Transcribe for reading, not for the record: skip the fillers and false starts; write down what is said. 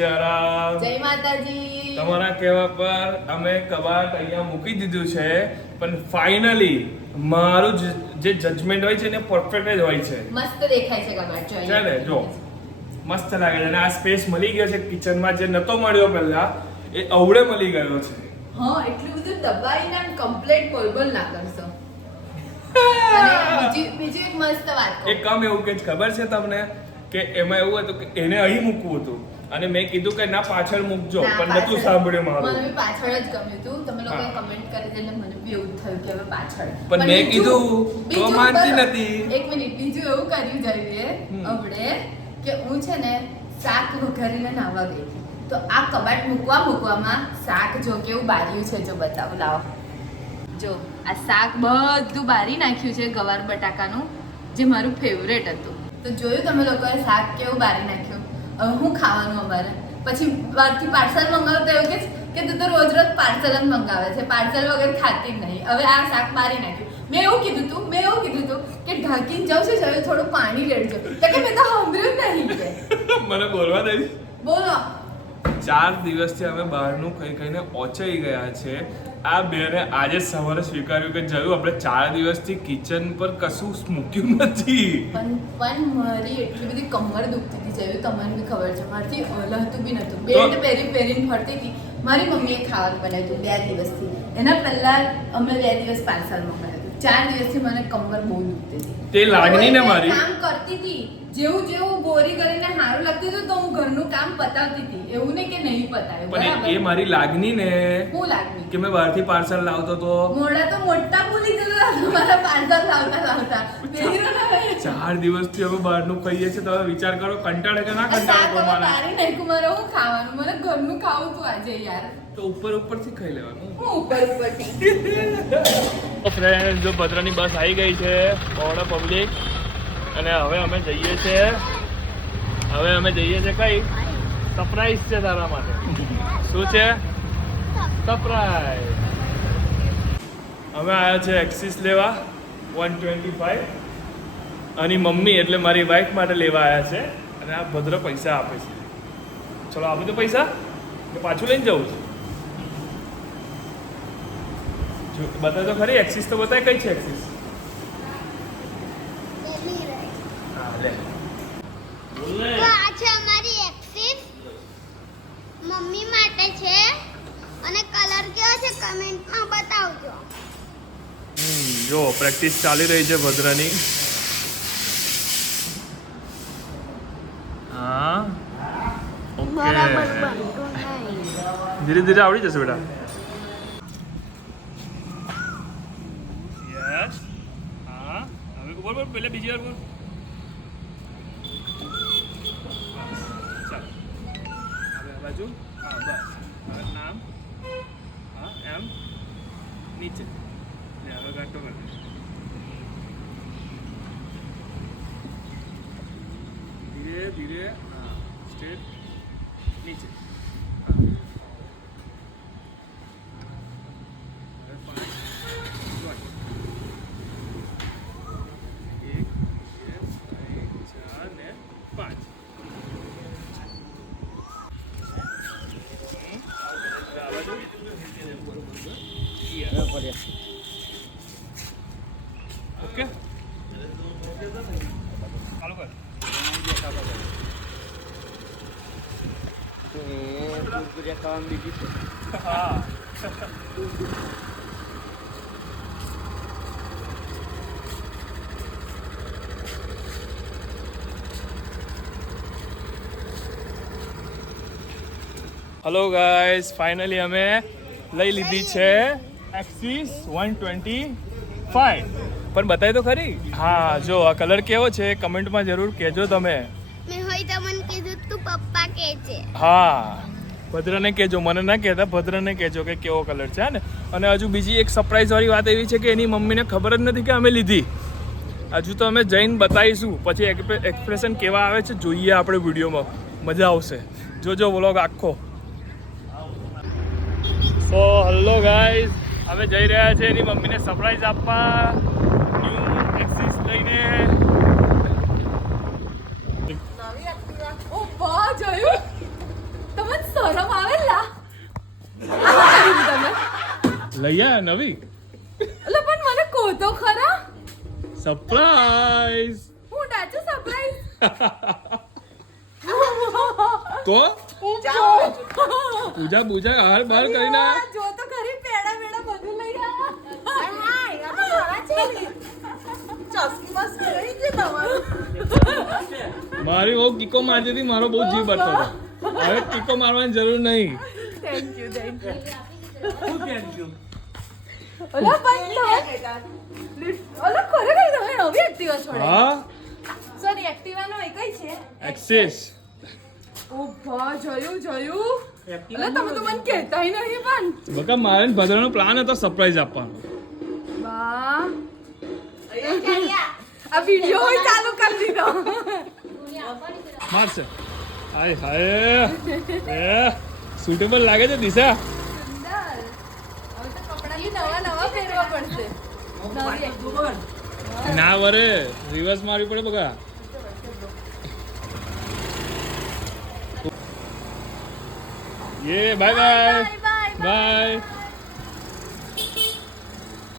સીતારામ. જય માતાજી. તમારા કહેવા પર અમે કબાટ અહીંયા મૂકી દીધું છે, પણ ફાઇનલી મારું જે જજમેન્ટ હોય છે ને પરફેક્ટ જ હોય છે. મસ્ત દેખાય છે કબાટ જો છે ને, જો મસ્ત લાગે છે. અને આ સ્પેસ મળી ગયો છે કિચનમાં, જે નતો મળ્યો પહેલા એ અવળે મળી ગયો છે. હા, એટલું બધું દબાઈને આમ કમ્પ્લીટ બોલબોલ ના કરશો. અને બીજી એક મસ્ત વાત કહું. એક કામ એવું કે ખબર છે તમને કે એમાં એવું હતું કે એને અહીં મૂકવું હતું અને મેં કીધું કે ના પાછળ મૂકજો, પણ નતું સાંભળ્યું મારું. મને બી પાછળ જ ગમ્યું હતું. તમે લોકોએ કમેન્ટ કરી એટલે મને બી એવું થયું કે હવે પાછળ. પણ મેં કીધું તો માનતી નથી. એક મિનિટ, બીજું એવું કર્યું જઈએ હવે કે હું છે ને શાક વઘારીને નાવા ગઈ હતી. તો આ કબાટ મૂકવામાં શાક જો કેવું બાર્યું છે, જો બતાવું, લાવો. જો આ શાક બધું બારી નાખ્યું છે, ગવાર બટાકાનું, જે મારું ફેવરેટ હતું. તો જોયું તમે લોકોએ શાક કેવું બારી નાખ્યું. હવે હું ખાવાનું અમારે પછી બહારથી પાર્સલ મંગાવું તો એવું કે તું તો રોજ રોજ પાર્સલ જ મંગાવે છે, પાર્સલ વગર ખાતી જ નહીં. હવે આ શાક બારી નાખ્યું. મેં એવું કીધું તું કે ઢાંકીને જાઉં છે, હવે થોડું પાણી રેડજો. તો કે મેં તો સાંભળ્યું જ નહીં કે મને બોલવા દઈશ. બોલો. 4 દિવસથી અમે બહારનું ખાઈને ઓચાઈ ગયા છે. આ બેને આજે સવારે સ્વીકાર્યું કે જયું આપણે 4 દિવસથી કિચન પર કશું મૂક્યું નથી. પણ મારી એટલી બધી કમર દુખતી હતી, જેવી તમને બી ખબર છે. મારથી હલાતું બી નતું. બેલ્ટ પહેરીને ફરતી હતી. મારી મમ્મીએ ખાવાનું બનાવ્યું 2 દિવસથી. એના પહેલા અમે 2 દિવસ પાર્સલ મંગાવ્યું. 4 દિવસથી મને કમર બહુ દુખતી હતી. તે લાગણી ને મારી કામ કરતી હતી. જેવું ગોરી કરીને સારું લાગતું હતું તો હું ઘરનું કામ પતાવતી હતી. એવું નહીં કે નહીં પતાવ્યું. પણ એ મારી લાગણી ને શું લાગણી કે મેં બહારથી પાર્સલ લાવતો તો મોડા તો મોટા ભૂલી જતા મારા પાર્સલ લાવતા 4 દિવસથી અમે બહારનું ખાઈએ છીએ. તમે વિચાર કરો, કંટાળે કે ના કંટાળે કોમાને? મારી નહીં મારે હું ખાવાનું, મને ઘરનું ખાવું તું આજે યાર. તો ઉપરથી ખાઈ લેવાનું. હું ઉપરથી ફ્રેન્ડ, જો ભદ્રની બસ આવી ગઈ છે, બહોળા પબ્લિક. અને હવે અમે જઈએ છીએ કઈ સરપ્રાઈઝ છે તારા માટે. શું છે? સરપ્રાઈઝ. અમે આવ્યા છે એક્સિસ લેવા 125. અને મમ્મી એટલે મારી વાઈફ માટે લેવા આવ્યા છે. અને આ ભદ્ર પૈસા આપે છે. ચલો આપી દો પૈસા, કે પાછું લઈને જવું છે? બતાવ તો ખરી. એક્સિસ તો બતાય, કઈ છે એક્સિસ? હા, લે. બોલ ને. તો આ છે અમારી એક્સિસ, મમ્મી માટે છે. અને કલર કેવો છે કમેન્ટમાં બતાવજો. જો પ્રેક્ટિસ ચાલી રહી છે ભદ્રની. હા, બરાબર બનતું નહીં. ધીરે ધીરે આવડી જશે બેટા. યસ. હા, હવે બોલ પહેલા બીજી વાર બોલ. ચાલ, હવે બાજુ. હા, બસ. હવે નામ. હા, એમ નીચે. લે, હવે ગાંઠો કર. ધીરે ધીરે. હા, સ્ટ્રેટ નીચે. ઓકે, ચાલુ કર. હા. હલો ગાઈસ, ફાઇનલી અમે લઈ લીધી છે એક્સિસ 125. પણ બતાય તો ખરી. હા, જો આ કલર કેવો છે કમેન્ટમાં જરૂર કહેજો તમે. મેં હોય તમને કીધું તું પપ્પા કે છે. હા, ભદ્રને કહેજો, મને ના કહેતા, ભદ્રને કહેજો કે કેવો કલર છે ને. અને હજુ બીજી એક સરપ્રાઈઝ વાળી વાત એવી છે કે એની મમ્મીને ખબર જ નથી કે અમે લીધી. હજુ તો અમે જઈને બતાવીશું, પછી એક્સપ્રેશન કેવા આવે છે જોઈએ આપણે વિડીયોમાં. મજા આવશે, જોજો વ્લોગ આખો. સો હલો ગાઈઝ, હવે જઈ રહ્યા છે એની મમ્મીને સરપ્રાઈઝ આપવા ન્યૂ એક્સિસ લઈને. નવી એક્ટિવા. ઓ વાહ, જોયું તમને શરમ આવે લા આ કરી તમે લઈ આ નવી એટલે પણ મને કહો તો ખરા સરપ્રાઈઝ. હું ડાચું સરપ્રાઈઝ તો જાઓ પૂજા પૂજા હાર બાર કરીને આ. જો તો ખરી પેડા મેડા બધું લઈ મારી બહુ કીકો મારતી હતી, મારો બહુ જીવ બળતો હતો. હવે કીકો મારવાની જરૂર નહીં. થેન્ક યુ ઓલા પણ ઓલા ખરે કઈ તમે નવી એક્ટિવા છોડે હા સોરી એક્ટિવા નો એક જ છે એક્સેસ. ઓ ભા જોયું એટલે તમે તો મને કહેતાય નહીં પણ બકા મારે ને ભદ્રનો પ્લાન હતો સરપ્રાઈઝ આપવાનો. વાહ આ વિડિયો હોય ચાલુ કરી દીધો મારશે. હાય હાય એ સુટેબલ લાગે છે દિશા. સુંદર હવે તો કપડાં બી નવા પહેરવા પડશે નવી એક્ટિવા ના વરે રિવર્સ મારવી પડે બકા. ये बाय बाय બાય बाय.